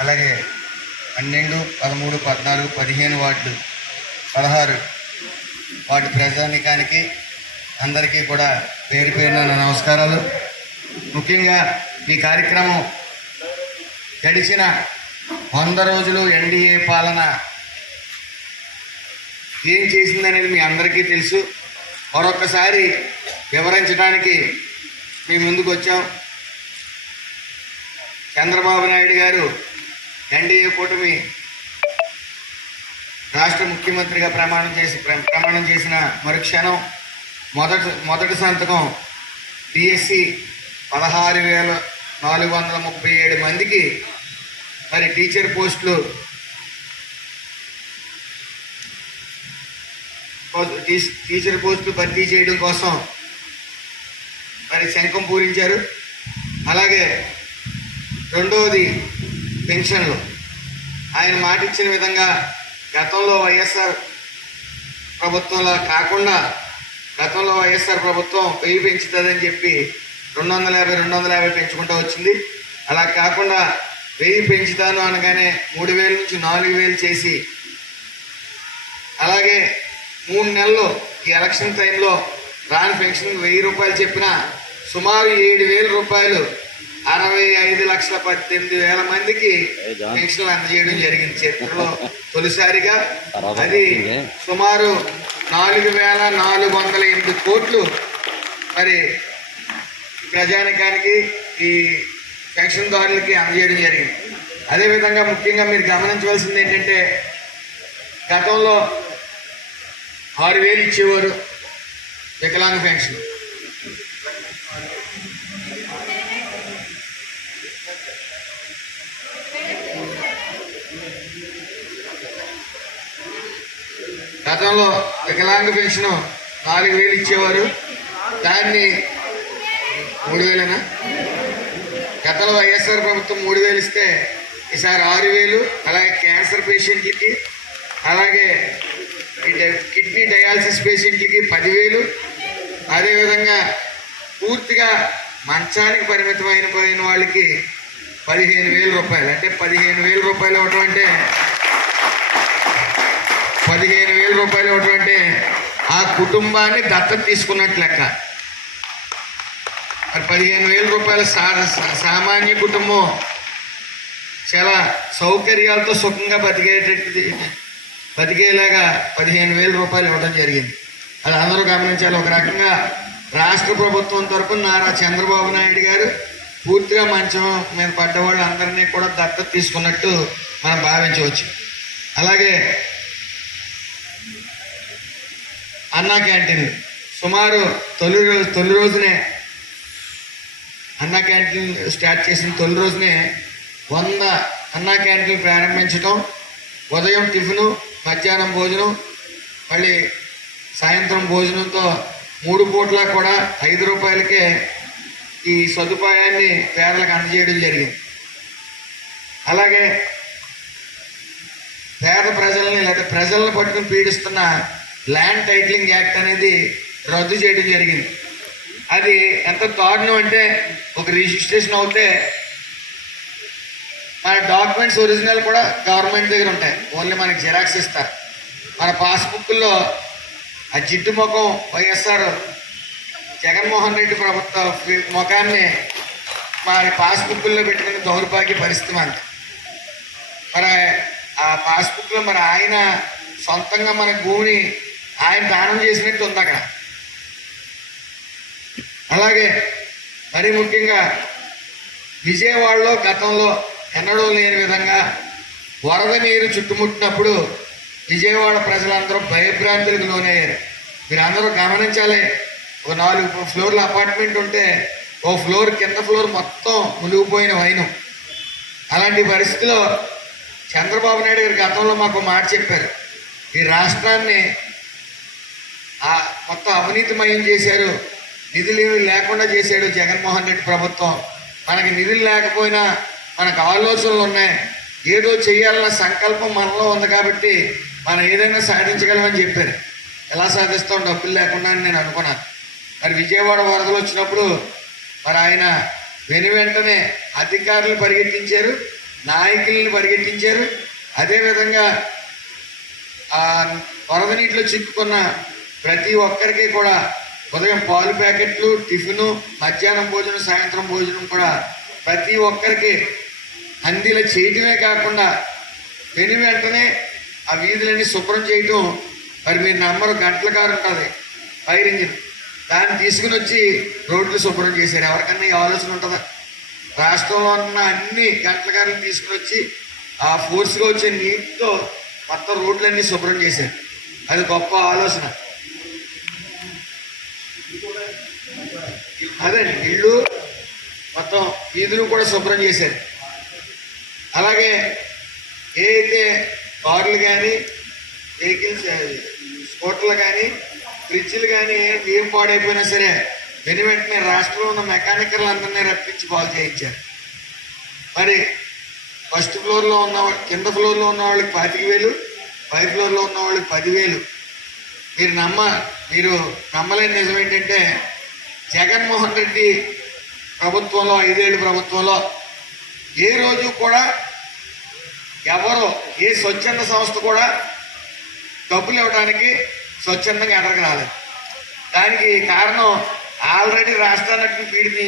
అలాగే పన్నెండు పదమూడు పద్నాలుగు పదిహేను వార్డులు పదహారు వార్డు ప్రజానికానికి అందరికీ కూడా పేరు పేరున నమస్కారాలు. ముఖ్యంగా ఈ కార్యక్రమం గడిచిన వంద రోజులు ఎన్డీఏ పాలన ఏం చేసిందనేది మీ అందరికీ తెలుసు. మరొకసారి వివరించడానికి మీ ముందుకు వచ్చాం. చంద్రబాబు నాయుడు గారు ఎన్డీఏ కూటమి రాష్ట్ర ముఖ్యమంత్రిగా ప్రమాణం చేసి ప్రమాణం చేసిన మరుక్షణం మొదటి మొదటి సంతకం డిఎస్సి పదహారు వేల నాలుగు వందల ముప్పై ఏడు మందికి మరి టీచర్ పోస్టులు టీచర్ పోస్టులు భర్తీ చేయడం కోసం మరి శంఖం పూరించారు. అలాగే రెండవది పెన్షన్లు. ఆయన మాట ఇచ్చిన విధంగా గతంలో వైఎస్ఆర్ ప్రభుత్వంలో కాకుండా గతంలో వైఎస్ఆర్ ప్రభుత్వం వెయ్యి పెంచుతుందని చెప్పి రెండు వందల యాభై రెండు వందల యాభై పెంచుకుంటూ వచ్చింది. అలా కాకుండా వెయ్యి పెంచుతాను అనగానే మూడు వేల నుంచి నాలుగు వేలు చేసి అలాగే మూడు నెలలు ఈ ఎలక్షన్ టైంలో రాని పెన్షన్ వెయ్యి రూపాయలు చెప్పిన సుమారు ఏడు వేల రూపాయలు అరవై ఐదు లక్షల పద్దెనిమిది వేల మందికి పెన్షన్లు అందజేయడం జరిగింది. చరిత్రలో తొలిసారిగా అది సుమారు నాలుగు వేల నాలుగు వందల ఎనిమిది కోట్లు మరి ప్రజానికానికి ఈ పెన్షన్దారులకి అందజేయడం జరిగింది. అదేవిధంగా ముఖ్యంగా మీరు గమనించవలసింది ఏంటంటే గతంలో ఆరు వేలు ఇచ్చేవారు వికలాంగ పెన్షన్. గతంలో వికలాంగ పెన్షన్ నాలుగు వేలు ఇచ్చేవారు. దాన్ని మూడు వేలేనా? గతంలో వైఎస్ఆర్ ప్రభుత్వం మూడు వేలు ఇస్తే ఈసారి ఆరు వేలు అలాగే క్యాన్సర్ పేషెంట్లకి అలాగే కిడ్నీ డయాలసిస్ పేషెంట్లకి పదివేలు అదేవిధంగా పూర్తిగా మంచానికి పరిమితమైన పోయిన వాళ్ళకి పదిహేను వేల రూపాయలు. అంటే పదిహేను వేల రూపాయలు ఇవ్వటం అంటే పదిహేను రూపాయలు ఇవ్వటం ఆ కుటుంబాన్ని దత్తత తీసుకున్నట్లు లెక్క. మరి పదిహేను వేల రూపాయల సా సామాన్య కుటుంబం చాలా సౌకర్యాలతో సుఖంగా బతికేటట్టు బతికేలాగా పదిహేను వేల రూపాయలు ఇవ్వడం జరిగింది. అది అందరూ గమనించాలి. ఒక రకంగా రాష్ట్ర ప్రభుత్వం తరపున నారా చంద్రబాబు నాయుడు గారు పూర్తిగా మంచం మీద పడ్డవాళ్ళు అందరినీ కూడా దత్తత తీసుకున్నట్టు మనం భావించవచ్చు. అలాగే అన్నా క్యాంటీన్. సుమారు తొలి రోజు తొలి రోజునే అన్నా క్యాంటీన్ స్టార్ట్ చేసిన తొలి రోజునే వంద అన్నా క్యాంటీన్ ప్రారంభించడం ఉదయం టిఫిను మధ్యాహ్నం భోజనం మళ్ళీ సాయంత్రం భోజనంతో మూడు పూట్ల కూడా ఐదు రూపాయలకే ఈ సదుపాయాన్ని పేదలకు అందజేయడం జరిగింది. అలాగే పేద ప్రజల్ని లేదా ప్రజలను పట్టుకుని పీడిస్తున్న ల్యాండ్ టైటిలింగ్ యాక్ట్ అనేది రద్దు చేయడం జరిగింది. అది ఎంత దారుణం అంటే ఒక రిజిస్ట్రేషన్ అవుతే మన డాక్యుమెంట్స్ ఒరిజినల్ కూడా గవర్నమెంట్ దగ్గర ఉంటాయి. ఓన్లీ మనకి జిరాక్స్ ఇస్తారు. మన పాస్బుక్లో ఆ జిడ్డు ముఖం వైఎస్ఆర్ జగన్మోహన్ రెడ్డి ప్రభుత్వ ముఖాన్ని మన పాస్బుక్లో పెట్టుకుని దౌర్భాగ్య పరిస్థితి మనది మరి ఆ పాస్బుక్లో మరి ఆయన సొంతంగా మన భూమిని ఆయన దానం చేసినట్టు ఉంది అక్కడ. అలాగే మరి ముఖ్యంగా విజయవాడలో గతంలో ఎన్నడూ లేని విధంగా వరద నీరు చుట్టుముట్టినప్పుడు విజయవాడ ప్రజలందరూ భయభ్రాంతులకు లోనయ్యారు. మీరు అందరూ గమనించాలి ఒక నాలుగు ఫ్లోర్ల అపార్ట్మెంట్ ఉంటే ఓ ఫ్లోర్ కింద ఫ్లోర్ మొత్తం మునిగిపోయిన వైనం. అలాంటి పరిస్థితిలో చంద్రబాబు నాయుడు గారు గతంలో మాకు మాట చెప్పారు. ఈ రాష్ట్రాన్ని ఆ మొత్తం అవినీతిమయం చేశారు. నిధులు ఏమీ లేకుండా చేశాడు జగన్మోహన్ రెడ్డి ప్రభుత్వం. మనకి నిధులు లేకపోయినా మనకు ఆలోచనలు ఉన్నాయి. ఏదో చేయాలన్న సంకల్పం మనలో ఉంది కాబట్టి మనం ఏదైనా సాధించగలమని చెప్పారు. ఎలా సాధిస్తాం? డబ్బులు లేకుండా అని నేను అనుకున్నాను. మరి విజయవాడ వరదలు వచ్చినప్పుడు మరి ఆయన వెను వెంటనే అధికారులు పరిగెత్తించారు నాయకుల్ని పరిగెత్తించారు. అదేవిధంగా ఆ వరద నీటిలో చిక్కుకున్న ప్రతి ఒక్కరికి కూడా ఉదయం పాలు ప్యాకెట్లు టిఫిను మధ్యాహ్నం భోజనం సాయంత్రం భోజనం కూడా ప్రతి ఒక్కరికి అందిలా చేయటమే కాకుండా వెను వెంటనే ఆ వీధులన్నీ శుభ్రం చేయటం మరి మీరు నమ్మరు గంటల కారు ఉంటుంది. Fire engine. దాన్ని తీసుకుని వచ్చి రోడ్లు శుభ్రం చేశారు. ఎవరికన్నా ఈ ఆలోచన ఉంటుందా? రాష్ట్రంలో ఉన్న అన్ని గంటల కారులు తీసుకుని వచ్చి ఆ ఫోర్స్గా వచ్చే నీటితో మొత్తం రోడ్లన్నీ శుభ్రం చేశారు. అది గొప్ప ఆలోచన. అదే ఇళ్ళు మొత్తం వీధులు కూడా శుభ్రం చేశారు. అలాగే ఏ అయితే కార్లు కానీ వెహికల్స్ స్కూటర్లు కానీ ఫ్రిడ్జ్లు కానీ ఏం పాడైపోయినా సరే వెను వెంటనే రాష్ట్రంలో ఉన్న మెకానికల్ అందరినీ రప్పించి బాగు చేయించారు. మరి ఫస్ట్ ఫ్లోర్లో ఉన్న కింద ఫ్లోర్లో ఉన్న వాళ్ళకి పాతిక వేలు పై ఫ్లోర్లో ఉన్న వాళ్ళకి పదివేలు. మీరు నమ్మ మీరు నమ్మలేని నిజం ఏంటంటే జగన్మోహన్ రెడ్డి ప్రభుత్వంలో ఐదేళ్ళు ప్రభుత్వంలో ఏ రోజు కూడా ఎవరు ఏ స్వచ్ఛంద సంస్థ కూడా డబ్బులు ఇవ్వడానికి స్వచ్ఛందంగా ఎడరకు రాలేదు. దానికి కారణం ఆల్రెడీ రాష్ట్రానికి పీడి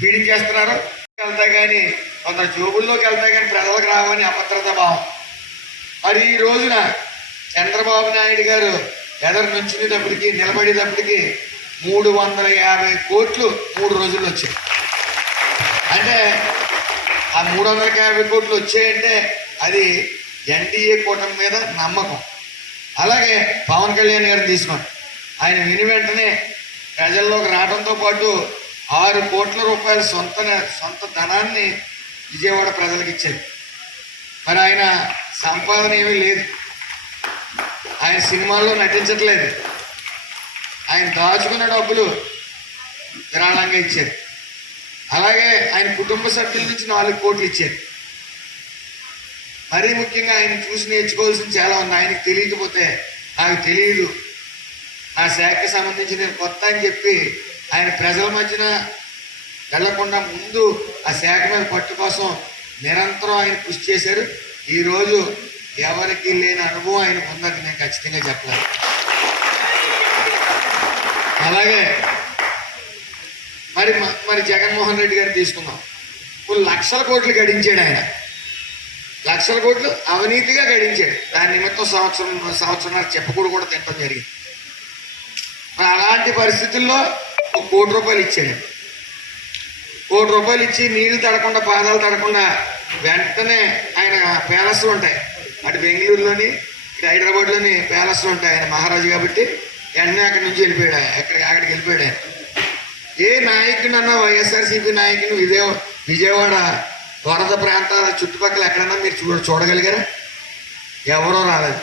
పీడించేస్తున్నారు. వెళ్తాయి కానీ కొందరు జోబుల్లోకి వెళ్తాయి కానీ ప్రజలకు రావని అభద్రత భావం. మరి ఈ రోజున చంద్రబాబు నాయుడు గారు ఎదరు నుంచునేటప్పటికి నిలబడేటప్పటికీ మూడు వందల యాభై కోట్లు మూడు రోజులు వచ్చాయి. అంటే ఆ మూడు వందల యాభై కోట్లు వచ్చాయంటే అది ఎన్డీఏ కూటమి మీద నమ్మకం. అలాగే పవన్ కళ్యాణ్ గారిని తీసుకోండి ఆయన విని వెంటనే ప్రజల్లోకి రావడంతో పాటు ఆరు కోట్ల రూపాయల సొంత సొంత ధనాన్ని విజయవాడ ప్రజలకు ఇచ్చారు. మరి ఆయన సంపాదన ఏమీ లేదు. ఆయన సినిమాల్లో నటించట్లేదు. ఆయన దాచుకున్న డబ్బులు విరాళంగా ఇచ్చారు. అలాగే ఆయన కుటుంబ సభ్యుల నుంచి నాలుగు కోట్లు ఇచ్చారు. మరీ ముఖ్యంగా ఆయన చూసి నేర్చుకోవాల్సింది చాలా ఉంది. ఆయనకు తెలియకపోతే నాకు తెలియదు. ఆ శాఖకి సంబంధించి నేను కొత్త అని చెప్పి ఆయన ప్రజల మధ్యన వెళ్ళకుండా ముందు ఆ శాఖ మీద పట్టు కోసం నిరంతరం ఆయన కృషి చేశారు. ఈరోజు ఎవరికి లేని అనుభవం ఆయనకు ఉందని నేను ఖచ్చితంగా చెప్పలేను అలాగే. మరి మ- మరి జగన్మోహన్ రెడ్డి గారిని తీసుకున్నాం ఇప్పుడు లక్షల కోట్లు గడించాడు ఆయన. లక్షల కోట్లు అవినీతిగా గడించాడు. దాని నిమిత్తం సంవత్సరం సంవత్సరం చెప్పకూడదు కూడా తింటం జరిగింది. మరి అలాంటి పరిస్థితుల్లో ఒక కోటి రూపాయలు ఇచ్చాడు. కోటి రూపాయలు ఇచ్చి నీళ్ళు తడకుండా పాదాలు తడకుండా వెంటనే ఆయన ప్యాలెస్లు ఉంటాయి. అటు బెంగళూరులోని ఇటు హైదరాబాద్లోని ప్యాలెస్లు ఉంటాయి ఆయన మహారాజు కాబట్టి. వెంటనే అక్కడి నుంచి వెళ్ళిపోయాడు. అక్కడికి ఎక్కడికి అక్కడికి వెళ్ళిపోయాడు. ఏ నాయకుని అన్న వైఎస్ఆర్సీపీ నాయకుని విజయ విజయవాడ వరద ప్రాంతాల చుట్టుపక్కల ఎక్కడన్నా మీరు చూడ చూడగలిగారా? ఎవరో రాలేదు.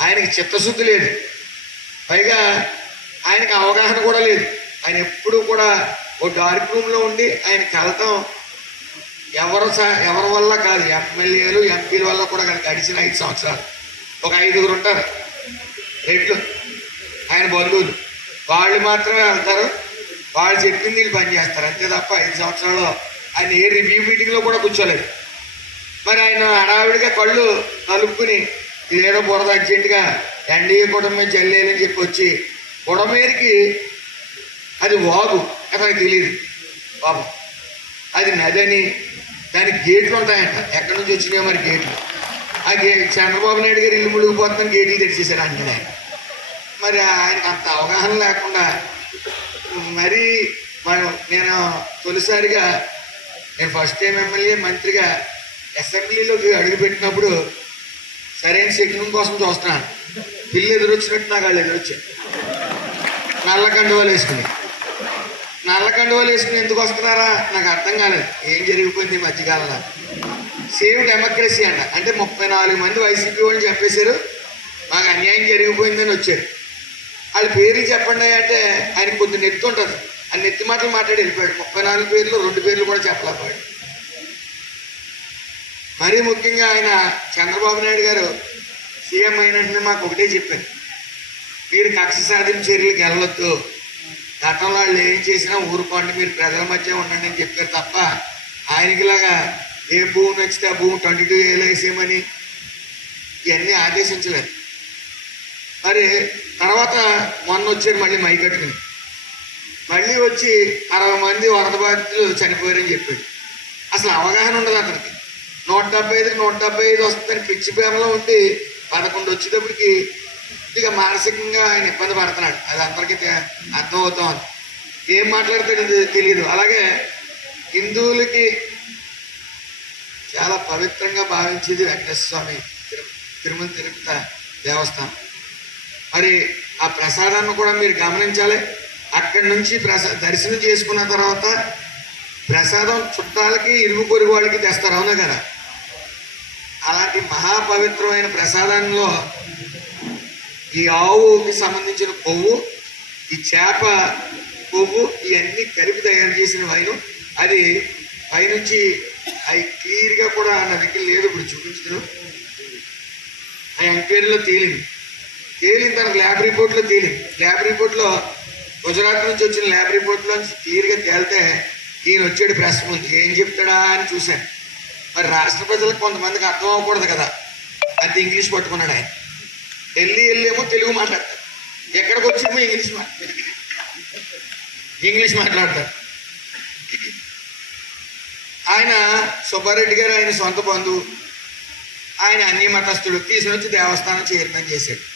ఆయనకి చిత్తశుద్ధి లేదు. పైగా ఆయనకి అవగాహన కూడా లేదు. ఆయన ఎప్పుడూ కూడా ఓ డార్క్ రూమ్లో ఉండి ఆయనకి కలతం ఎవరు ఎవరి వల్ల కాదు. ఎమ్మెల్యేలు ఎంపీల వల్ల కూడా గడిచిన ఐదు సంవత్సరాలు. ఒక ఐదుగురు ఉంటారు. రెడ్లు ఆయన బంధువులు వాళ్ళు మాత్రమే వెళ్తారు వాళ్ళు చెప్పింది వీళ్ళు పని చేస్తారు. అంతే తప్ప ఐదు సంవత్సరాలు ఆయన ఏ రివ్యూ మీటింగ్లో కూడా కూర్చోలేదు. మరి ఆయన హడావిడిగా కళ్ళు కలుపుకుని ఇదేదో బురద అర్జెంటుగా ఎన్డీఏ కుటుంబం చెల్లేదని చెప్పి వచ్చి బుడమేరికి అది వాగు. అతనికి తెలియదు పాపం. అది నదని దానికి గేట్లు ఉంటాయంట. ఎక్కడి నుంచి వచ్చినాయో మరి గేట్లు. ఆ గే చంద్రబాబు నాయుడు గారు ఇల్లు మునిగిపోతుందని గేట్లు తెచ్చేశారు అంటే ఆయన. మరి ఆయనకు అంత అవగాహన లేకుండా మరి మనం నేను తొలిసారిగా నేను ఫస్ట్ టైం ఎమ్మెల్యే మంత్రిగా అసెంబ్లీలోకి అడుగుపెట్టినప్పుడు సరైన శకునం కోసం చూస్తున్నాను. పిల్లి ఎదురొచ్చినట్టు నాకు వాళ్ళు ఎదురొచ్చారు. నల్ల కండువాలు వేసుకుని. నల్ల కండువాలు వేసుకుని ఎందుకు వస్తున్నారా? నాకు అర్థం కాలేదు. ఏం జరిగిపోయింది ఈ మధ్యకాలంలో? సేవ్ డెమోక్రసీ అంట. అంటే ముప్పై నాలుగు మంది వైసీపీ వాళ్ళు చెప్పేశారు. మాకు అన్యాయం జరిగిపోయిందని వచ్చారు. వాళ్ళ పేరు చెప్పండి అంటే ఆయన కొద్ది నెత్తి ఉంటుంది. ఆ నెత్తి మాటలు మాట్లాడి వెళ్ళిపోయాడు. ముప్పై నాలుగు పేర్లు రెండు పేర్లు కూడా చెప్పలేకపోయాడు. మరీ ముఖ్యంగా ఆయన చంద్రబాబు నాయుడు గారు సీఎం అయినట్టునే మాకు ఒకటే చెప్పారు. మీరు కక్ష సాధింపు చర్యలకు వెళ్ళొద్దు. గతంలో వాళ్ళు ఏం చేసినా ఊరుకోండి మీరు ప్రజల మధ్య ఉండండి అని చెప్పారు తప్ప ఆయనకిలాగా ఏ భూమి నచ్చితే ఆ భూమి ట్వంటీ టూ ఏళ్ళు వేసేయమని ఇవన్నీ ఆదేశించలేదు. మరి తర్వాత మొన్న వచ్చారు మళ్ళీ మై కట్టుకుని. మళ్ళీ వచ్చి అరవై మంది వరద బాధితులు చనిపోయారని చెప్పాడు. అసలు అవగాహన ఉండదు అతనికి. నూట డెబ్బై ఐదుకి నూట డెబ్బై ఐదు వస్తుందని పిచ్చి ప్రేమలో ఉండి పదకొండు వచ్చేటప్పటికి ఇక మానసికంగా ఆయన ఇబ్బంది పడుతున్నాడు. అది అందరికీ తె- ఏం మాట్లాడతాడు తెలియదు అలాగే హిందువులకి చాలా పవిత్రంగా భావించేది వెంకటేశ్వర స్వామి తిరుమల తిరుపతి దేవస్థానం. మరి ఆ ప్రసాదాన్ని కూడా మీరు గమనించాలి. అక్కడి నుంచి ప్రసా దర్శనం చేసుకున్న తర్వాత ప్రసాదం చుట్టాలకి ఇరుగు పొరుగు వాళ్ళకి తెస్తారు అవునా కదా? అలాంటి మహాపవిత్రమైన ప్రసాదంలో ఈ ఆవుకి సంబంధించిన కొవ్వు ఈ చేప కొవ్వు ఇవన్నీ కలిపి తయారు చేసిన వైను. అది పైనుంచి అవి క్లియర్గా కూడా నా దగ్గర లేదు ఇప్పుడు చూపించడం ఆ ఎంక్వైరీలో తేలింది. తేలింది తర్వాత ల్యాబ్ రిపోర్ట్లో తేలింది ల్యాబ్ రిపోర్ట్లో గుజరాత్ నుంచి వచ్చిన ల్యాబ్ రిపోర్ట్లో క్లియర్గా తేలితే ఈయన వచ్చాడు ప్రెస్ ముందు. ఏం చెప్తాడా అని చూశాను. మరి రాష్ట్ర ప్రజలకు కొంతమందికి అర్థం అవ్వకూడదు కదా. అది ఇంగ్లీష్ పట్టుకున్నాడు ఆయన. వెళ్ళి వెళ్ళేమో తెలుగు మాట్లాడతారు ఎక్కడికి వచ్చేమో ఇంగ్లీష్ మాట్లాడతారు ఇంగ్లీష్ మాట్లాడతారు ఆయన సుబ్బారెడ్డి గారు ఆయన సొంత బంధువు. ఆయన అన్ని మతస్థుడు తీసుకొచ్చి దేవస్థానం చైర్మన్ చేశాడు.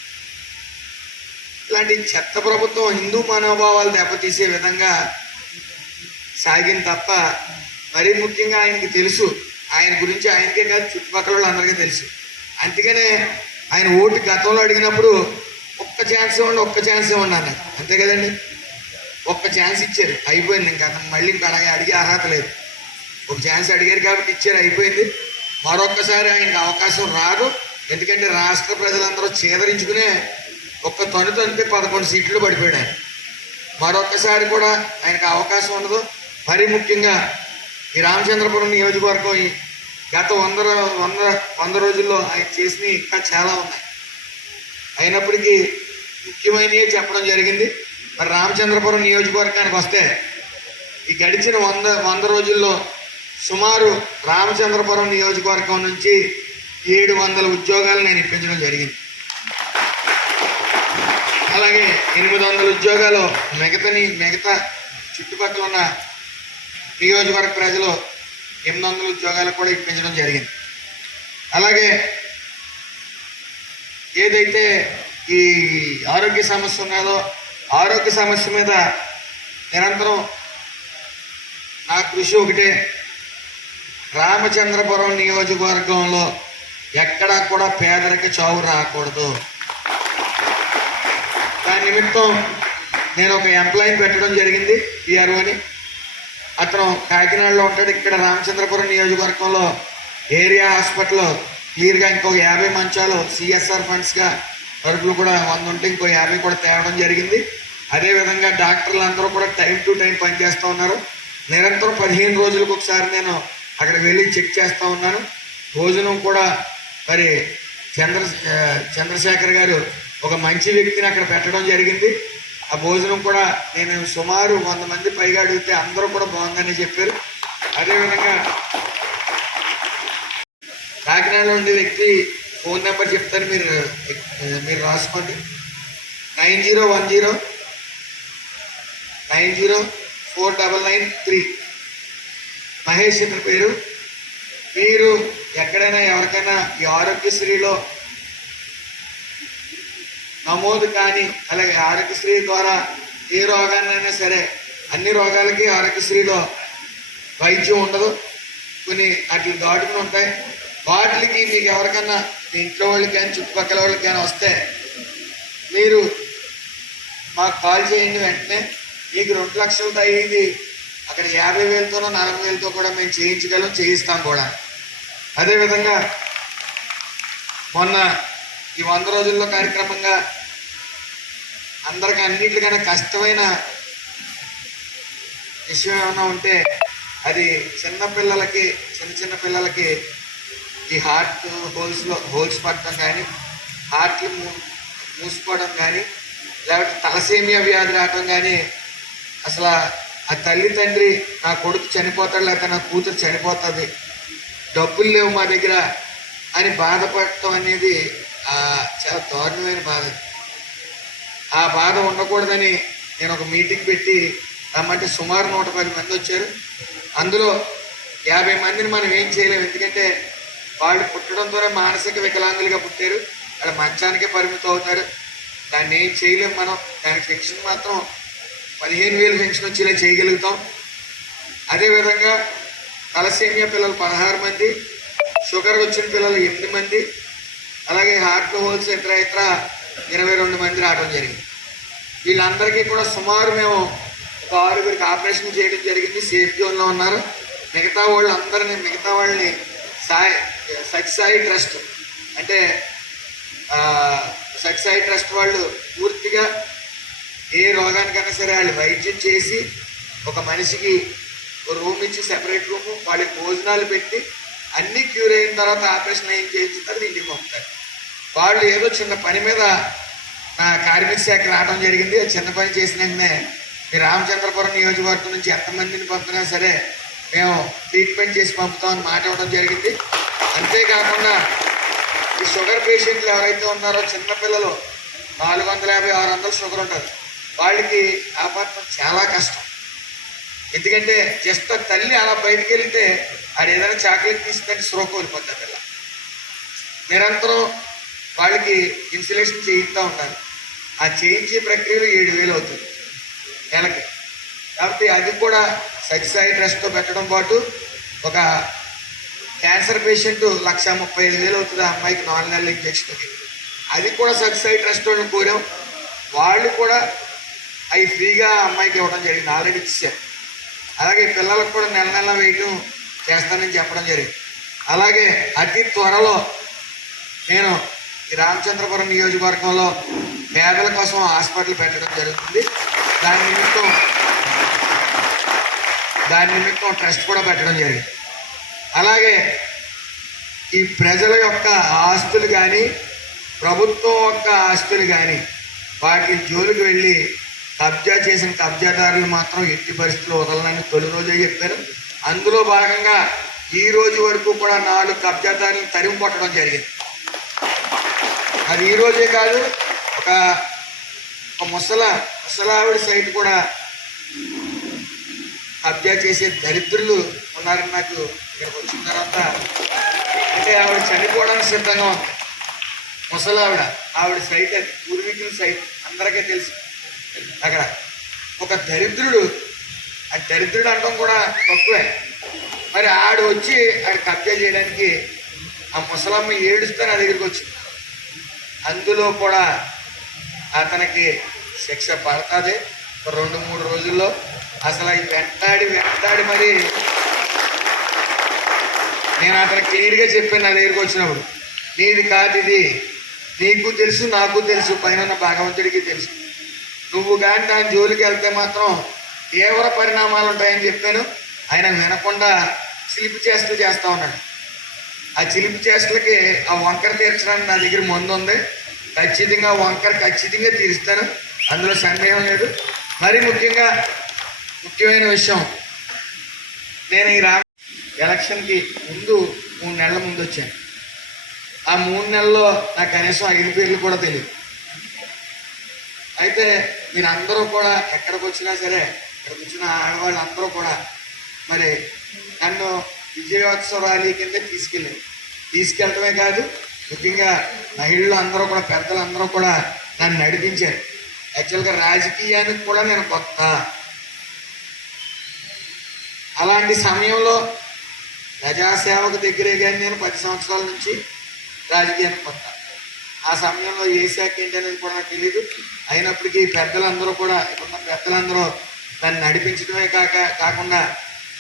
ఇలాంటి చెత్త ప్రభుత్వం హిందూ మనోభావాలు దెబ్బతీసే విధంగా సాగింది తప్ప మరీ ముఖ్యంగా ఆయనకి తెలుసు. ఆయన గురించి ఆయనకే కాదు చుట్టుపక్కల వాళ్ళందరికీ తెలుసు. అందుకనే ఆయన ఓటు గతంలో అడిగినప్పుడు ఒక్క ఛాన్స్ ఇవ్వండి ఒక్క ఛాన్స్ ఇవ్వండి అన్నారు అంతే కదండి? ఒక్క ఛాన్స్ ఇచ్చారు. అయిపోయింది ఇంకా. మళ్ళీ ఇంకా అడిగే అడిగే అర్హత లేదు. ఒక ఛాన్స్ అడిగారు కాబట్టి ఇచ్చారు అయిపోయింది. మరొక్కసారి ఆయనకు అవకాశం రాదు. ఎందుకంటే రాష్ట్ర ప్రజలందరూ చేదరించుకునే ఒక్క తొని తొనితే పదకొండు సీట్లు పడిపోయాడు ఆయన మరొక్కసారి కూడా ఆయనకు అవకాశం ఉండదు. మరీ ముఖ్యంగా ఈ రామచంద్రపురం నియోజకవర్గం ఈ గత వంద వంద వంద రోజుల్లో ఆయన చేసినవి ఇంకా చాలా ఉన్నాయి. అయినప్పటికీ ముఖ్యమైనవి చెప్పడం జరిగింది. మరి రామచంద్రపురం నియోజకవర్గానికి వస్తే ఈ గడిచిన వంద వంద రోజుల్లో సుమారు రామచంద్రపురం నియోజకవర్గం నుంచి ఏడు వందల ఉద్యోగాలు నేను ఇప్పించడం జరిగింది. అలాగే ఎనిమిది వందల ఉద్యోగాలు మిగతాని మిగతా చుట్టుపక్కల ఉన్న నియోజకవర్గ ప్రజలు ఎనిమిది వందల ఉద్యోగాలు కూడా ఇప్పించడం జరిగింది. అలాగే ఏదైతే ఈ ఆరోగ్య సమస్య ఉన్నదో ఆరోగ్య సమస్య మీద నిరంతరం నా కృషి ఒకటే. రామచంద్రపురం నియోజకవర్గంలో ఎక్కడా కూడా పేదరిక చావు రాకూడదు. దాని నిమిత్తం నేను ఒక ఎంప్లాయీని పెట్టడం జరిగింది పిఆర్ఓ అని అతను కాకినాడలో ఉంటాడు. ఇక్కడ రామచంద్రపురం నియోజకవర్గంలో ఏరియా హాస్పిటల్లో క్లియర్గా ఇంకో యాభై మంచాలు సిఎస్ఆర్ ఫండ్స్గా వరకులు కూడా వంద ఉంటే ఇంకో యాభై కూడా తేవడం జరిగింది. అదేవిధంగా డాక్టర్లు అందరూ కూడా టైం టు టైం పనిచేస్తూ ఉన్నారు. నిరంతరం పదిహేను రోజులకు ఒకసారి నేను అక్కడ వెళ్ళి చెక్ చేస్తూ ఉన్నాను. భోజనం కూడా మరి చంద్ర చంద్రశేఖర్ గారు ఒక మంచి వ్యక్తిని అక్కడ పెట్టడం జరిగింది. ఆ భోజనం కూడా నేను సుమారు వంద మంది పైగా అడిగితే అందరూ కూడా బాగుందని చెప్పారు. అదేవిధంగా కాకినాడలో ఉండే వ్యక్తి ఫోన్ నెంబర్ చెప్తాను మీరు మీరు రాసుకోండి. Nine zero one zero nine zero four double nine three. Mahesh ఇతని పేరు. మీరు ఎక్కడైనా ఎవరికైనా ఈ ఆరోగ్యశ్రీలో నమోదు కానీ అలాగే ఆరోగ్యశ్రీ ద్వారా ఏ రోగాన్నైనా సరే అన్ని రోగాలకి ఆరోగ్యశ్రీలో వైద్యం ఉండదు. కొన్ని అట్లా దాటుకుని ఉంటాయి. వాటికి మీకు ఎవరికన్నా మీ ఇంట్లో వాళ్ళకి కానీ చుట్టుపక్కల వాళ్ళకి కానీ వస్తే మీరు మాకు కాల్ చేయండి వెంటనే. మీకు రెండు లక్షలతో అయ్యింది అక్కడ యాభై వేలతోనో నలభై వేలతో కూడా మేము చేయించగలం చేయిస్తాం కూడా. అదేవిధంగా మొన్న ఈ వంద రోజుల్లో కార్యక్రమంగా అందరికి అన్నింటికన్నా కష్టమైన విషయం ఏమైనా ఉంటే అది చిన్న పిల్లలకి చిన్న చిన్న పిల్లలకి ఈ హార్ట్ హోల్స్లో హోల్స్ పట్టడం కానీ హార్ట్లు మూ- మూసుకోవడం కానీ లేకపోతే తలసేమియా వ్యాధి రావడం కానీ అసలు ఆ తల్లి తండ్రి నా కొడుకు చనిపోతాడు లేకపోతే నా కూతురు చనిపోతుంది డబ్బులు లేవు మా దగ్గర అని బాధపడటం అనేది చాలా దారుణమైన బాధ. ఆ బాధ ఉండకూడదని నేను ఒక మీటింగ్ పెట్టి రమ్మంటే సుమారు నూట పది మంది వచ్చారు. అందులో యాభై మందిని మనం ఏం చేయలేము ఎందుకంటే వాళ్ళు పుట్టడం ద్వారా మానసిక వికలాంగులుగా పుట్టారు. వాళ్ళు మంచానికే పరిమితం అవుతారు. దాన్ని ఏం చేయలేము మనం. దానికి పెన్షన్ మాత్రం పదిహేను వేలు పెన్షన్ వచ్చేలా చేయగలుగుతాం. అదేవిధంగా తలసేమియా పిల్లలు పదహారు మంది షుగర్ వచ్చిన పిల్లలు ఎనిమిది మంది అలాగే హార్ట్ హోల్స్ ఇతర ఇతర ఇరవై రెండు మంది రావడం జరిగింది. వీళ్ళందరికీ కూడా సుమారు మేము ఒక ఆరుగురికి ఆపరేషన్ చేయడం జరిగింది. సేఫ్ జోన్లో ఉన్నారు. మిగతా వాళ్ళందరినీ మిగతా వాళ్ళని సాయి సత్యసాయి ట్రస్ట్ అంటే ఆ, సత్యసాయి ట్రస్ట్ వాళ్ళు పూర్తిగా ఏ రోగానికైనా సరే వాళ్ళు వైద్యం చేసి ఒక మనిషికి ఒక రూమ్ ఇచ్చి సెపరేట్ రూమ్ వాళ్ళకి భోజనాలు పెట్టి అన్నీ క్యూర్ అయిన తర్వాత ఆపరేషన్ అయిన చేయించిన తర్వాత ఇంటికి పంపుతారు. వాళ్ళు ఏదో చిన్న పని మీద నా కార్మిక శాఖ రావడం జరిగింది. చిన్న పని చేసిన వెంటనే ఈ రామచంద్రపురం నియోజకవర్గం నుంచి ఎంతమందిని పంపినా సరే మేము ట్రీట్మెంట్ చేసి పంపుతామని మాట ఇవ్వడం జరిగింది. అంతేకాకుండా ఈ షుగర్ పేషెంట్లు ఎవరైతే ఉన్నారో చిన్నపిల్లలు నాలుగు వందల యాభై ఆరు వందల షుగర్ ఉంటుంది. వాళ్ళకి కాపాడటం చాలా కష్టం. ఎందుకంటే జస్ట్ తల్లి అలా బయటికి వెళ్తే ఆడు ఏదైనా చాక్లెట్ తీసుకుంటే స్ట్రోక్ వెళ్ళిపోతుంది పిల్ల నిరంతరం వాళ్ళకి ఇన్సులేషన్ చేయిస్తూ ఉంటారు ఆ చేయించే ప్రక్రియలో ఏడు వేలు అవుతుంది నెలకి. కాబట్టి అది కూడా సత్యసాయి ట్రస్ట్తో పెట్టడం పాటు ఒక క్యాన్సర్ పేషెంట్ లక్ష ముప్పై ఐదు వేలు అవుతుంది ఆ అమ్మాయికి నాలుగు నెలల ఇంజక్షన్కి అది కూడా సత్యసాయి ట్రస్ట్ వాళ్ళని కోరాం. వాళ్ళు కూడా అవి ఫ్రీగా అమ్మాయికి ఇవ్వడం జరిగింది. ఆల్రెడీ ఇచ్చారు అలాగే పిల్లలకు కూడా నెల నెల వేయటం చేస్తానని చెప్పడం జరిగింది. అలాగే అతి త్వరలో నేను ఈ రామచంద్రపురం నియోజకవర్గంలో పేదల కోసం హాస్పిటల్ పెట్టడం జరుగుతుంది. దాని నిమిత్తం దాని నిమిత్తం ట్రస్ట్ కూడా పెట్టడం జరిగింది. అలాగే ఈ ప్రజల యొక్క ఆస్తులు కానీ ప్రభుత్వం యొక్క ఆస్తులు కానీ వాటి జోలికి వెళ్ళి కబ్జా చేసిన కబ్జాదారులు మాత్రం ఎట్టి పరిస్థితులు వదలనని తొలి రోజే చెప్పారు. అందులో భాగంగా ఈ రోజు వరకు కూడా నాలుగు కబ్జాదారులను తరిమి కొట్టడం జరిగింది. అది ఈ రోజే కాదు ఒక ఒక ముసల ముసలావిడ సైట్ కూడా హత్య చేసే దరిద్రులు ఉన్నారని నాకు ఇక్కడికి వచ్చిన తర్వాత అంటే ఆవిడ చనిపోవడానికి సిద్ధంగా ఉంది. ముసలావిడ ఆవిడ సైట్ అది పూర్వీకుల సైట్ అందరికీ తెలుసు. అక్కడ ఒక దరిద్రుడు ఆ దరిద్రుడు అనడం కూడా తక్కువే. మరి ఆడు వచ్చి ఆడు కబ్జా చేయడానికి ఆ ముసలమ్మ ఏడుస్తే నా దగ్గరికి వచ్చింది. అందులో కూడా అతనికి శిక్ష పడుతుంది. రెండు మూడు రోజుల్లో అసలు అవి వెంటాడి వెంటాడి మరి నేను అతను క్లియర్గా చెప్పాను నా దగ్గరికి వచ్చినప్పుడు. నీది కాదు ఇది. నీకు తెలుసు నాకు తెలుసు పైన ఉన్న భగవంతుడికి తెలుసు. నువ్వు కానీ దాని జోలికి వెళ్తే మాత్రం తీవ్ర పరిణామాలు ఉంటాయని చెప్పాను. ఆయన వినకుండా స్లిప్ చేస్తూ చేస్తూ ఉన్నాడు. ఆ చిలిపి చేష్టలకి ఆ వంకర తీర్చడానికి నా దగ్గర మందు ఉంది. ఖచ్చితంగా వంకర ఖచ్చితంగా తీరుస్తాను. అందులో సందేహం లేదు. మరి ముఖ్యంగా ముఖ్యమైన విషయం నేను ఈ రా ఎలక్షన్కి ముందు మూడు నెలల ముందు వచ్చాను. ఆ మూడు నెలల్లో నాకు కనీసం ఐదు పేర్లు కూడా తెలియదు. అయితే మీరు అందరూ కూడా ఎక్కడికి వచ్చినా సరే ఇక్కడికి వచ్చిన ఆడవాళ్ళు అందరూ కూడా మరి నన్ను విజయోత్సవ ర్యాలీ కింద తీసుకెళ్ళింది తీసుకెళ్ళటమే కాదు ముఖ్యంగా మహిళలు అందరూ కూడా పెద్దలు అందరూ కూడా నన్ను నడిపించారు. యాక్చువల్గా రాజకీయానికి కూడా నేను కొత్త. అలాంటి సమయంలో ప్రజాసేవకు దగ్గరే కానీ నేను పది సంవత్సరాల నుంచి రాజకీయానికి కొత్త. ఆ సమయంలో ఏ శాఖ ఏంటనేది అనేది కూడా నాకు తెలియదు అయినప్పటికీ పెద్దలందరూ కూడా ఇప్పుడున్న పెద్దలందరూ దాన్ని నడిపించడమే కాక కాకుండా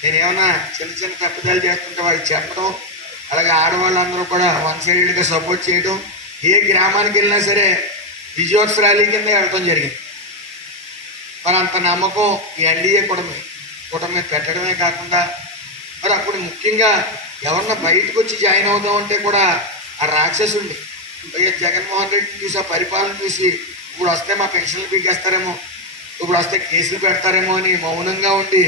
నేను ఏమన్నా చిన్న చిన్న తప్పిదాలు చేస్తుంటే వాళ్ళకి చెప్పడం అలాగే ఆడవాళ్ళందరూ కూడా వన్ సైడెడ్గా సపోర్ట్ చేయడం ఏ గ్రామానికి వెళ్ళినా సరే విజయోత్సవ ర్యాలీ కింద వెళ్ళడం జరిగింది. మరి అంత నమ్మకం ఈ ఎన్డీఏ కూటమి కూటమి పెట్టడమే కాకుండా మరి అప్పుడు ముఖ్యంగా ఎవరన్నా బయటకు వచ్చి జాయిన్ అవుదాం అంటే కూడా ఆ రాక్షసుండి వైఎస్ జగన్మోహన్ రెడ్డిని చూసి ఆ పరిపాలన చూసి ఇప్పుడు వస్తే మా పెన్షన్లు పీకేస్తారేమో ఇప్పుడు వస్తే కేసులు పెడతారేమో అని మౌనంగా ఉండి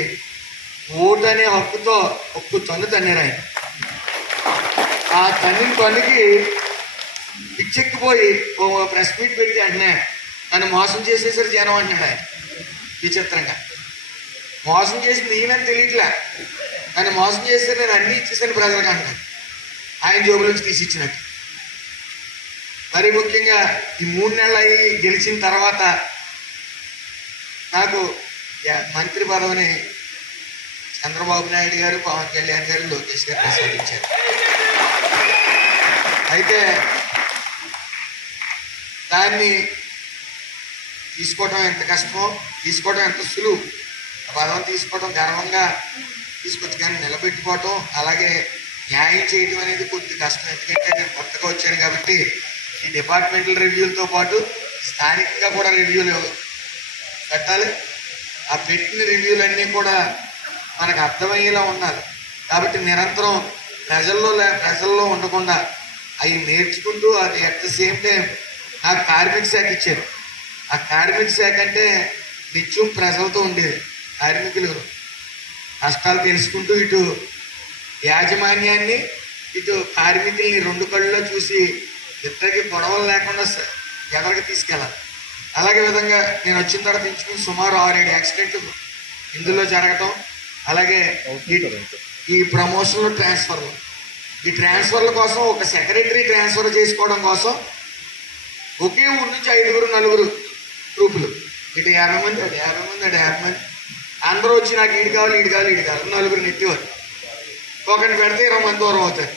ఓటు అనే హక్కుతో ఒక్క తన్ను తన్నారు ఆయన. ఆ తల్లిని పనికి పిచ్చెక్కిపోయి ఓ ప్రెస్ మీట్ పెట్టి అంటనే నన్ను మోసం చేసేసరి జనం అంటున్నాడు ఆయన. విచిత్రంగా. మోసం చేసింది ఈయనని తెలియట్లే. నన్ను మోసం చేస్తే నేను అన్నీ ఇచ్చేసాను ప్రజలకు అంటాను ఆయన జోబుల నుంచి తీసి ఇచ్చినట్టు మరి ముఖ్యంగా ఈ మూడు నెలలు అయ్యి గెలిచిన తర్వాత నాకు మంత్రి పదవిని చంద్రబాబు నాయుడు గారు పవన్ కళ్యాణ్ గారు లోకేష్ గారు ప్రసాదించారు అయితే దాన్ని తీసుకోవడం ఎంత కష్టమో తీసుకోవడం ఎంత సులువు? ఆ పదం తీసుకోవడం గర్వంగా తీసుకొచ్చి కానీ నిలబెట్టుకోవటం అలాగే న్యాయం చేయడం అనేది కొద్ది కష్టం. ఎందుకంటే నేను కొత్తగా వచ్చాను కాబట్టి ఈ డిపార్ట్మెంటల్ రివ్యూలతో పాటు స్థానికంగా కూడా రివ్యూలు పెట్టాలి ఆ పెట్టిన రివ్యూలన్నీ కూడా మనకు అర్థమయ్యేలా ఉన్నారు. కాబట్టి నిరంతరం ప్రజల్లో లే ప్రజల్లో ఉండకుండా అవి నేర్చుకుంటూ అది అట్ ద సేమ్ టైం నాకు కార్మిక శాఖ ఇచ్చారు. ఆ కార్మిక శాఖ అంటే నిత్యం ప్రజలతో ఉండేది కార్మికులు కష్టాలు తెలుసుకుంటూ ఇటు యాజమాన్యాన్ని ఇటు కార్మికుల్ని రెండు కళ్ళలో చూసి ఇద్దరికి గొడవలు లేకుండా స- ఎదరికి తీసుకెళ్ళాలి. అలాగే విధంగా నేను వచ్చిన తర్వాత ఇంచుకుని సుమారు ఆరేడు యాక్సిడెంట్లు ఇందులో జరగటం అలాగే ఈ ప్రమోషన్లు ట్రాన్స్ఫర్లు ఈ ట్రాన్స్ఫర్ల కోసం ఒక సెక్రటరీ ట్రాన్స్ఫర్ చేసుకోవడం కోసం ఒకే ఊరు నుంచి ఐదుగురు నలుగురు గ్రూపులు ఇటు యాభై మంది అటు యాభై మంది అటు యాభై మంది. అందరూ వచ్చి నాకు ఈడు కావాలి ఈడు కావాలి ఈడు కావాలి. నలుగురు నెట్టేవారు. ఒకరిని పెడితే ఇరవై మంది దూరం అవుతారు.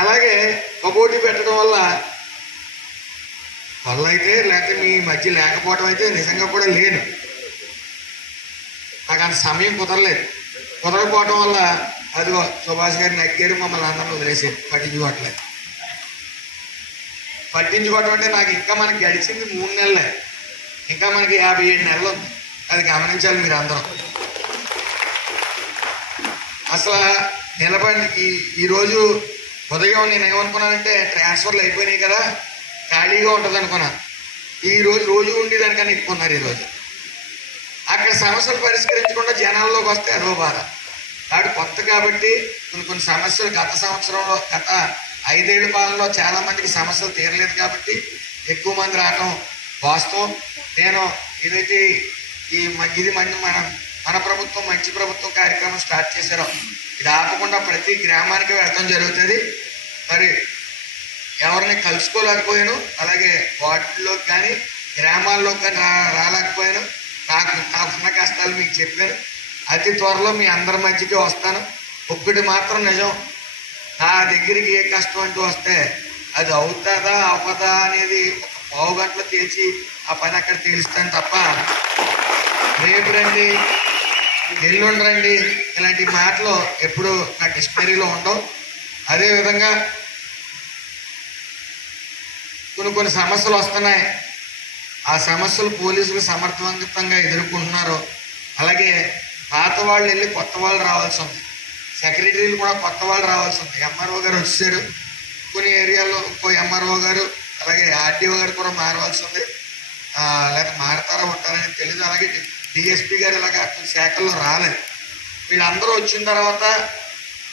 అలాగే ఒక పోటీ పెట్టడం వల్ల వల్ల అయితే లేకపోతే మీ మధ్య లేకపోవడం అయితే నిజంగా కూడా లేను. నాకు అంత సమయం కుదరలేదు. కుదరకపోవడం వల్ల అదిగో సుభాష్ గారిని నక్కారు మమ్మల్ని అందరం వదిలేసారు పట్టించుకోవట్లేదు పట్టించుకోవటం అంటే నాకు ఇంకా మనకి గడిచింది మూడు నెలలే. ఇంకా మనకి యాభై ఏడు నెలలు ఉంది. అది గమనించాలి మీరు అందరూ. అసలు నిలబడి ఈ ఈరోజు ఉదయం నేను ఏమనుకున్నానంటే ట్రాన్స్ఫర్లు అయిపోయినాయి కదా. ఖాళీగా ఉంటుంది అనుకున్నాను ఈరోజు రోజు రోజు ఉండేదానికన్నా ఎక్కువ ఉన్నారు ఈరోజు అక్కడ సమస్యలు పరిష్కరించకుండా జనాల్లోకి వస్తే అదో బాధ. కాబట్టి కొత్త కాబట్టి కొన్ని కొన్ని సమస్యలు గత సంవత్సరంలో గత ఐదేళ్ళ పాలనలో చాలా మందికి సమస్యలు తీరలేదు కాబట్టి ఎక్కువ మంది రావటం వాస్తవం. నేను ఏదైతే ఈ ఇది మన మన మన ప్రభుత్వం మంచి ప్రభుత్వం కార్యక్రమం స్టార్ట్ చేశారో ఇది ఆపకుండా ప్రతి గ్రామానికి వెళ్ళడం జరుగుతుంది. మరి ఎవరిని కలుసుకోలేకపోయాను అలాగే వాటిలోకి కానీ గ్రామాల్లో కానీ రా రాలేకపోయాను. నాకు నాకున్న కష్టాలు మీకు చెప్పాను. అతి త్వరలో మీ అందరి మధ్యకి వస్తాను. ఒక్కటి మాత్రం నిజం. నా దగ్గరికి ఏ కష్టం అంటూ వస్తే అది అవుతుందా అవ్వదా అనేది ఒక పావు గంటలో తేల్చి ఆ పని అక్కడ తేలుస్తాను తప్ప రేపు రండి ఎల్లుండి రండి ఇలాంటి మాటలు ఎప్పుడు నా డిక్షనరీలో ఉండవు. అదేవిధంగా కొన్ని కొన్ని సమస్యలు వస్తున్నాయి. ఆ సమస్యలు పోలీసులు సమర్థవంతంగా ఎదుర్కొంటున్నారు అలాగే పాత వాళ్ళు వెళ్ళి కొత్త వాళ్ళు రావాల్సి ఉంది. సెక్రటరీలు కూడా కొత్త వాళ్ళు రావాల్సి ఉంది. ఎంఆర్ఓ గారు వచ్చారు. కొన్ని ఏరియాలో ఇంకో ఎంఆర్ఓ గారు అలాగే ఆర్టీఓ గారు కూడా మారవలసి ఉంది. లేకపోతే మారతారా ఉంటారని తెలియదు అలాగే డిఎస్పీ గారు ఇలాగ శాఖల్లో రాలేదు. వీళ్ళందరూ వచ్చిన తర్వాత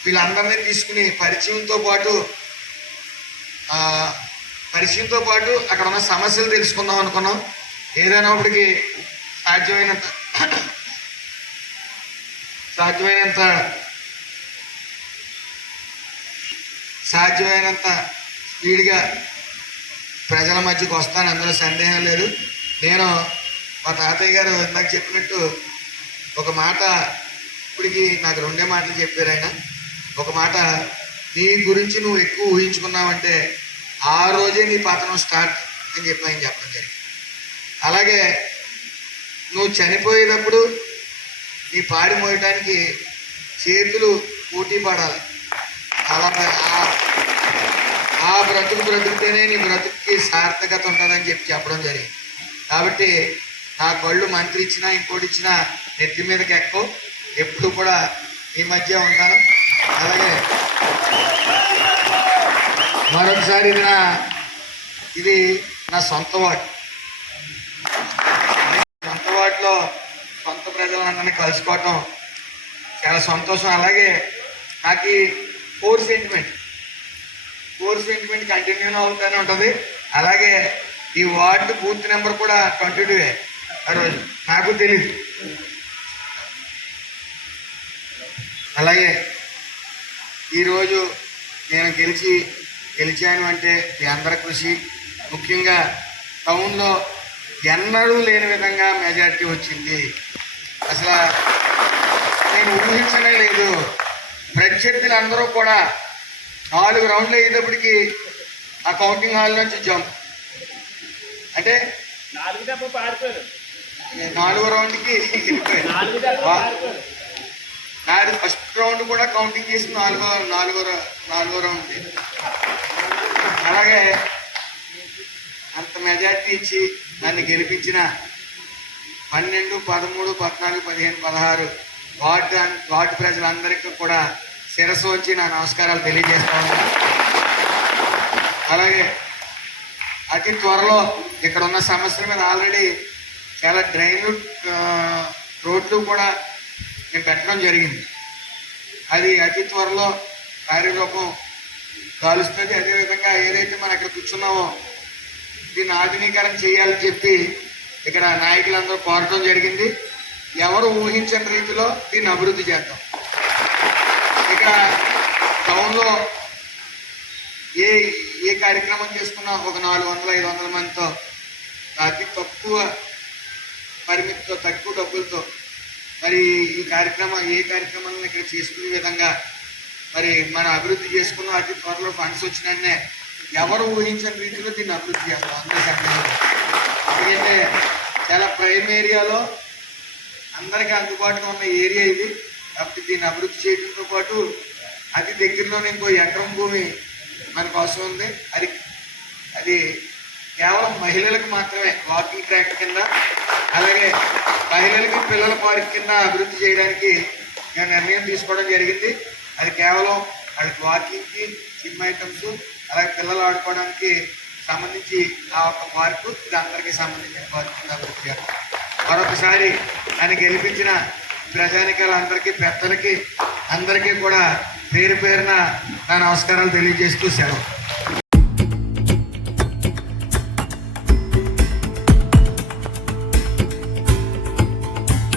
వీళ్ళందరినీ తీసుకుని పరిచయంతో పాటు పరిచయంతో పాటు అక్కడ ఉన్న సమస్యలు తెలుసుకుందాం అనుకున్నాం. ఏదైనప్పటికీ సాధ్యమైనంత సాధ్యమైనంత సాధ్యమైనంత స్పీడ్గా ప్రజల మధ్యకి వస్తాను. అందులో సందేహం లేదు. నేను మా తాతయ్య గారు ఇందాక చెప్పినట్టు ఒక మాట ఇప్పటికి నాకు రెండే మాటలు చెప్పారు ఆయన. ఒక మాట నీ గురించి నువ్వు ఎక్కువ ఊహించుకున్నావంటే ఆ రోజే నీ పతనం స్టార్ట్ అని చెప్పి ఆయన చెప్పడం జరిగింది. అలాగే నువ్వు చనిపోయేటప్పుడు నీ పాడి మోయటానికి చేతులు పోటీ పడాలి. అలా ఆ- బ్రతుకు బ్రతుకుతేనే నీ బ్రతుకుకి సార్థకత ఉంటుందని చెప్పి చెప్పడం జరిగింది. కాబట్టి నా కళ్ళు మంత్రి ఇచ్చినా ఇంకోటి ఇచ్చినా నెత్తి మీదకి ఎక్కువ. ఎప్పుడు కూడా ఈ మధ్య ఉంటాను అలాగే మరొకసారి ఇది నా ఇది నా సొంత వార్డు. సొంత వార్డులో సొంత ప్రజలందరినీ కలుసుకోవటం చాలా సంతోషం. అలాగే నాకు ఈ four sentiment course sentiment continue అవుతూనే ఉంటుంది. అలాగే ఈ వార్డు బూత్ నెంబర్ కూడా ట్వంటీ టూ ఆ రోజు నాకు తెలియదు అలాగే ఈరోజు నేను గెలిచి గెలిచాను అంటే మీ అందరి కృషి. ముఖ్యంగా టౌన్లో ఎన్నడూ లేని విధంగా మెజారిటీ వచ్చింది. అసలు నేను ఊహించనే లేదు. ప్రత్యర్థులు అందరూ కూడా నాలుగు రౌండ్లు అయ్యేటప్పటికి ఆ కౌంటింగ్ హాల్ నుంచి జంప్ అంటే నాలుగు రౌండ్కి నాది ఫస్ట్ రౌండ్ కూడా కౌంటింగ్ చేసి నాలుగో నాలుగో నాలుగో రౌండ్. అలాగే అంత మెజార్టీ ఇచ్చి నన్ను గెలిపించిన పన్నెండు పదమూడు పద్నాలుగు పదిహేను పదహారు వార్డు వార్డు ప్రజలందరికీ కూడా శిరస్సు వచ్చి నా నమస్కారాలు తెలియజేస్తా ఉన్నా. అలాగే అతి త్వరలో ఇక్కడ ఉన్న సమస్యల మీద ఆల్రెడీ చాలా డ్రైన్లు రోడ్లు కూడా నేను పెట్టడం జరిగింది. అది అతి త్వరలో కార్యరూపం కాలుస్తుంది. అదేవిధంగా ఏదైతే మనం ఇక్కడ కూర్చున్నామో దీన్ని ఆధునీకరణ చేయాలని చెప్పి ఇక్కడ నాయకులందరూ కోరటం జరిగింది. ఎవరు ఊహించని రీతిలో దీన్ని అభివృద్ధి చేద్దాం. ఇక్కడ టౌన్లో ఏ ఏ కార్యక్రమం చేసుకున్నా ఒక నాలుగు వందల ఐదు వందల మందితో అతి తక్కువ పరిమితితో తక్కువ డబ్బులతో మరి ఈ కార్యక్రమం ఏ కార్యక్రమాలను ఇక్కడ చేసుకునే విధంగా మరి మనం అభివృద్ధి చేసుకున్నాం అతి త్వరలో ఫండ్స్ వచ్చినన్నే ఎవరు ఊహించని రీతిలో దీన్ని అభివృద్ధి చేస్తాం అందరి ఎందుకంటే చాలా ప్రైమ్ ఏరియాలో అందరికీ అందుబాటులో ఉన్న ఏరియా ఇది. కాబట్టి దీన్ని అభివృద్ధి చేయడంతో పాటు అతి దగ్గరలోనే ఇంకో ఎకరం భూమి మనకు అవసరం ఉంది. అది అది కేవలం మహిళలకు మాత్రమే వాకింగ్ ట్రాక్ కింద అలాగే మహిళలకి పిల్లల పార్క్ కింద అభివృద్ధి చేయడానికి నేను నిర్ణయం తీసుకోవడం జరిగింది. అది కేవలం అది వాకింగ్కి జిమ్ ఐటమ్స్ అలాగే పిల్లలు ఆడుకోవడానికి సంబంధించి ఆ ఒక పార్కు ఇది అందరికీ సంబంధించిన పార్క్ కింద మరొకసారి ఆయన గెలిపించిన ప్రజానికాలందరికీ పెద్దలకి అందరికీ కూడా పేరు పేరున నా నమస్కారాలు తెలియజేస్తూ సెలవు.